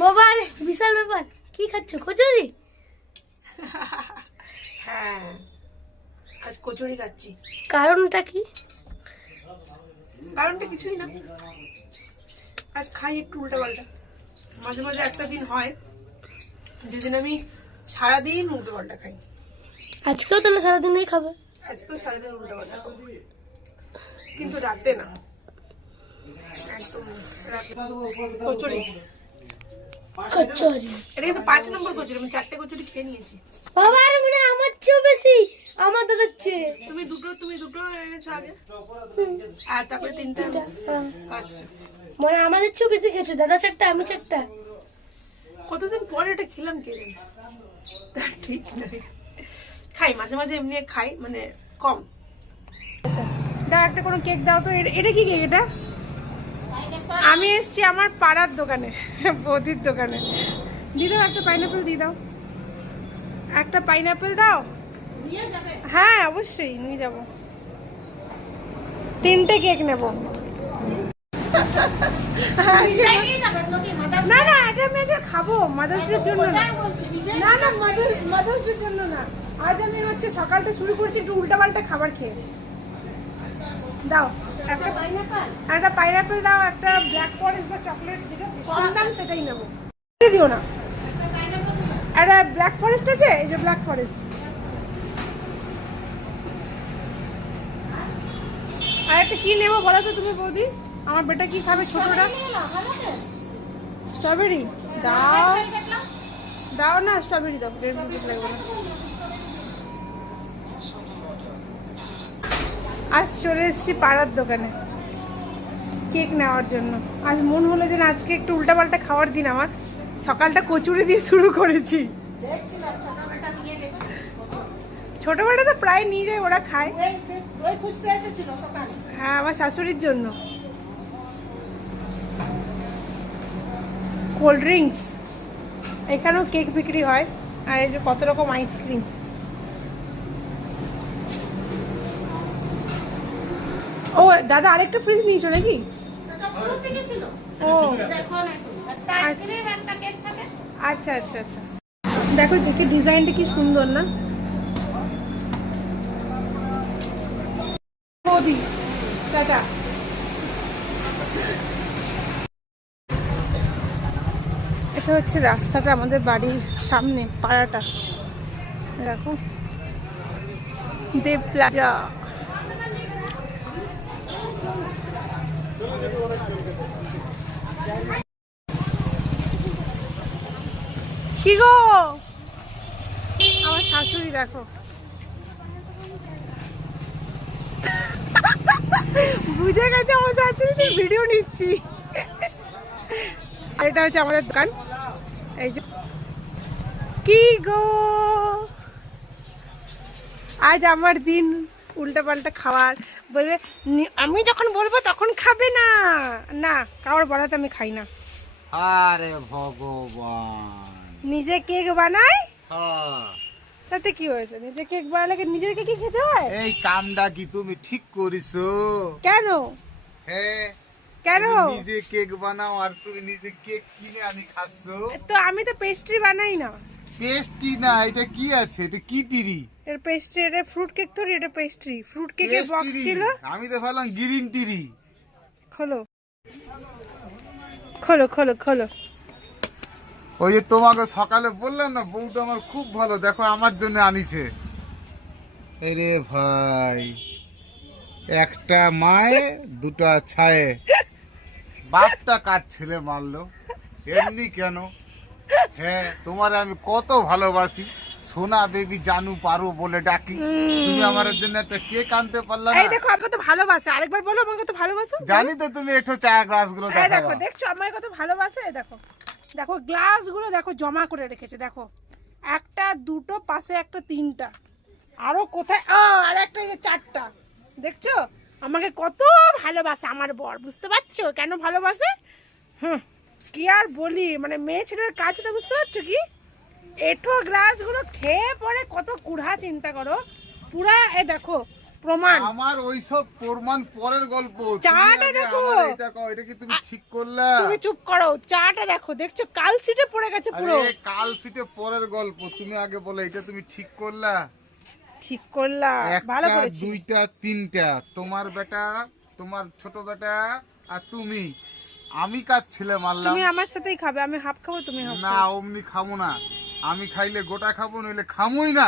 বাবা বিশাল ব্যাপার। কি খাচ্ছ? কচুরি? হ্যাঁ আজ কচুরি খাচ্ছি। কারণটা কি? কারণটা কিছুই না। আজ খাই একটু উল্টা পাল্টা মাঝে মাঝে একটা দিন হয় যেদিন আমি সারাদিন উল্টো পাল্টা খাই। আজকেও তাহলে সারাদিনই খাবে? আজকেও সারাদিন উল্টো পাল্টা খাব। কিন্তু রাতে না। একদম রাতে। কচুরি। কচুরি। এটা কিন্তু পাঁচ নম্বর কচুরি আমি চারটে কচুরি খেয়ে নিয়েছি। বাবা রে মানে আমার চেয়েও বেশি আমার দাদার চেয়ে। তুমি দুটো তুমি দুটো এনেছো আগে? আর তারপরে তিনটে হ্যাঁ। পাঁচটা। মানে আমাদের চেয়েও বেশি খেয়েছো দাদা চারটা আমি চারটা। কতদিন পরে এটা খেলাম কে জানে? ঠিক নাই খাই মাঝে মাঝে এমনি খাই মানে কম। আচ্ছা একটা কোনো কেক দাও তো এটা- এটা কি কেক এটা? আমি এসছি আমার পাড়ার দোকানে বৌদির দোকানে। দিয়ে দাও একটা পাইনাপেল দিয়ে দাও। একটা পাইনাপেল দাও? হ্যাঁ অবশ্যই নিয়ে যাব। তিনটে কেক নেব। না না এটা আমি আজকে খাব জন্য না। না জন্য না। আজ আমি হচ্ছে সকালটা শুরু করছি একটু উল্টাপাল্টা খাবার খেয়ে। দাও। একটা একটা পাইনাপেল দাও একটা ব্ল্যাক ফরেস্ট বা চকলেট যেটা কম দাম সেটাই নেব। দিও না। একটা ব্ল্যাক ফরেস্ট আছে? এই যে ব্ল্যাক ফরেস্ট আর একটা কি নেব বলো তো তুমি বৌদি? আমার বেটা কি খাবে ছোটটা? স্ট্রবেরি দাও। দাও না স্ট্রবেরি দাও। লাগবে। না আজ চলে এসেছি পাড়ার দোকানে। কেক নেওয়ার জন্য। আজ মন হলো যে আজকে একটু উল্টাপাল্টা খাওয়ার দিন আমার। সকালটা কচুরি দিয়ে শুরু করেছি। ছোটবেলা তো প্রায় নিয়ে যায় ওরা খায়। হ্যাঁ আমার শাশুড়ির জন্য। Cold drinks. এখানেও কেক বিক্রি হয়। আর এই যে কত রকম আইসক্রিম ও দাদা আরেকটা ফ্রিজ নিয়েছো নাকি? ও। আচ্ছা আচ্ছা আচ্ছা। দেখো দেখি ডিজাইনটা কি সুন্দর না? এটা হচ্ছে রাস্তাটা আমাদের বাড়ির সামনে, পাড়াটা। দেখো। দেব প্লাজা। কি গো? আমার শাশুড়ি দেখো। বুঝে গেছে আমার শাশুড়ি ভিডিও নিচ্ছি। এটা হচ্ছে আমাদের দোকান। এই যে কি গো? আজ আমার দিন উল্টা পাল্টা খাওয়ার। বলবে আমি যখন বলব তখন খাবে না। না কারোর বলাতে আমি খাই না। আরে ভগবান। নিজে কেক বানায়? হ্যাঁ। তাতে কি হয়েছে? নিজে কেক বানালে নিজের কেক খেতে হয়? এই কামটা কি তুমি ঠিক করিছো? কেন? হ্যাঁ কেন? নিজে কেক বানাও আর তুমি নিজে কেক কিনে আনি খাচ্ছ? তো আমি তো পেস্ট্রি বানাই না। পেস্ট্রি না এটা কি আছে? এটা কি টিরি? এর পেস্ট্রি এটা ফ্রুট কেক তো এটা পেস্ট্রি ফ্রুট কেকের বক্স ছিল আমি তো ভাবলাম গ্রিন টিরি খোলো। খোলো খোলো খোলো। ওই যে তোমাকে সকালে বললাম না বউটা আমার খুব ভালো দেখো আমার জন্য আনিছে। আরে ভাই একটা মায়ে দুটা ছায়ে। বাপটা কার ছেলে মারলো? এমনি কেন? হ্যাঁ তোমার আমি কত ভালোবাসি। সোনা বেবি জানু পারো বলে ডাকি। তুমি আমার জন্য একটা কেক আনতে পারলা এই দেখো আমাকে তো ভালোবাসে। আরেকবার বলো আমাকে তো ভালোবাসো। জানি তো তুমি একটু চা গ্লাসগুলো এই দেখো দেখছ আমার কত ভালোবাসে? দেখো। দেখো গ্লাসগুলো দেখো জমা করে রেখেছে দেখো। একটা দুটো পাশে একটা তিনটা। আরও কোথায়? আর একটা এই যে চারটা। দেখছ? আমাকে কত ভালোবাসে আমার বর বুঝতে পারছ? কেন ভালোবাসে? হুম কি আর বলি? মানে মেয়ে ছেলের কাজটা বুঝতে পারছ কি? এঠো গ্লাসগুলো খেয়ে পরে কত কুড়া চিন্তা করো। পুরা এ দেখো প্রমাণ। আমার ওইসব প্রমাণ পরের গল্প। চাটা দেখো। এটা কও, এটা কি তুমি ঠিক করলা? তুমি চুপ করো চাটা দেখো দেখছ কাল সিটে পড়ে গেছে পুরো। আরে কাল সিটে পরের গল্প তুমি আগে বলো এটা তুমি ঠিক করলা? ঠিক করলা ভালো করেছি। দুইটা তিনটা তোমার বেটা তোমার ছোট বেটা আর তুমি। আমি কাজ ছেলে মারলাম। তুমি আমার সাথেই খাবে আমি হাফ খাব তুমি হাফ না অমনি খাব না। আমি খাইলে গোটা খাব নইলে খামোই না।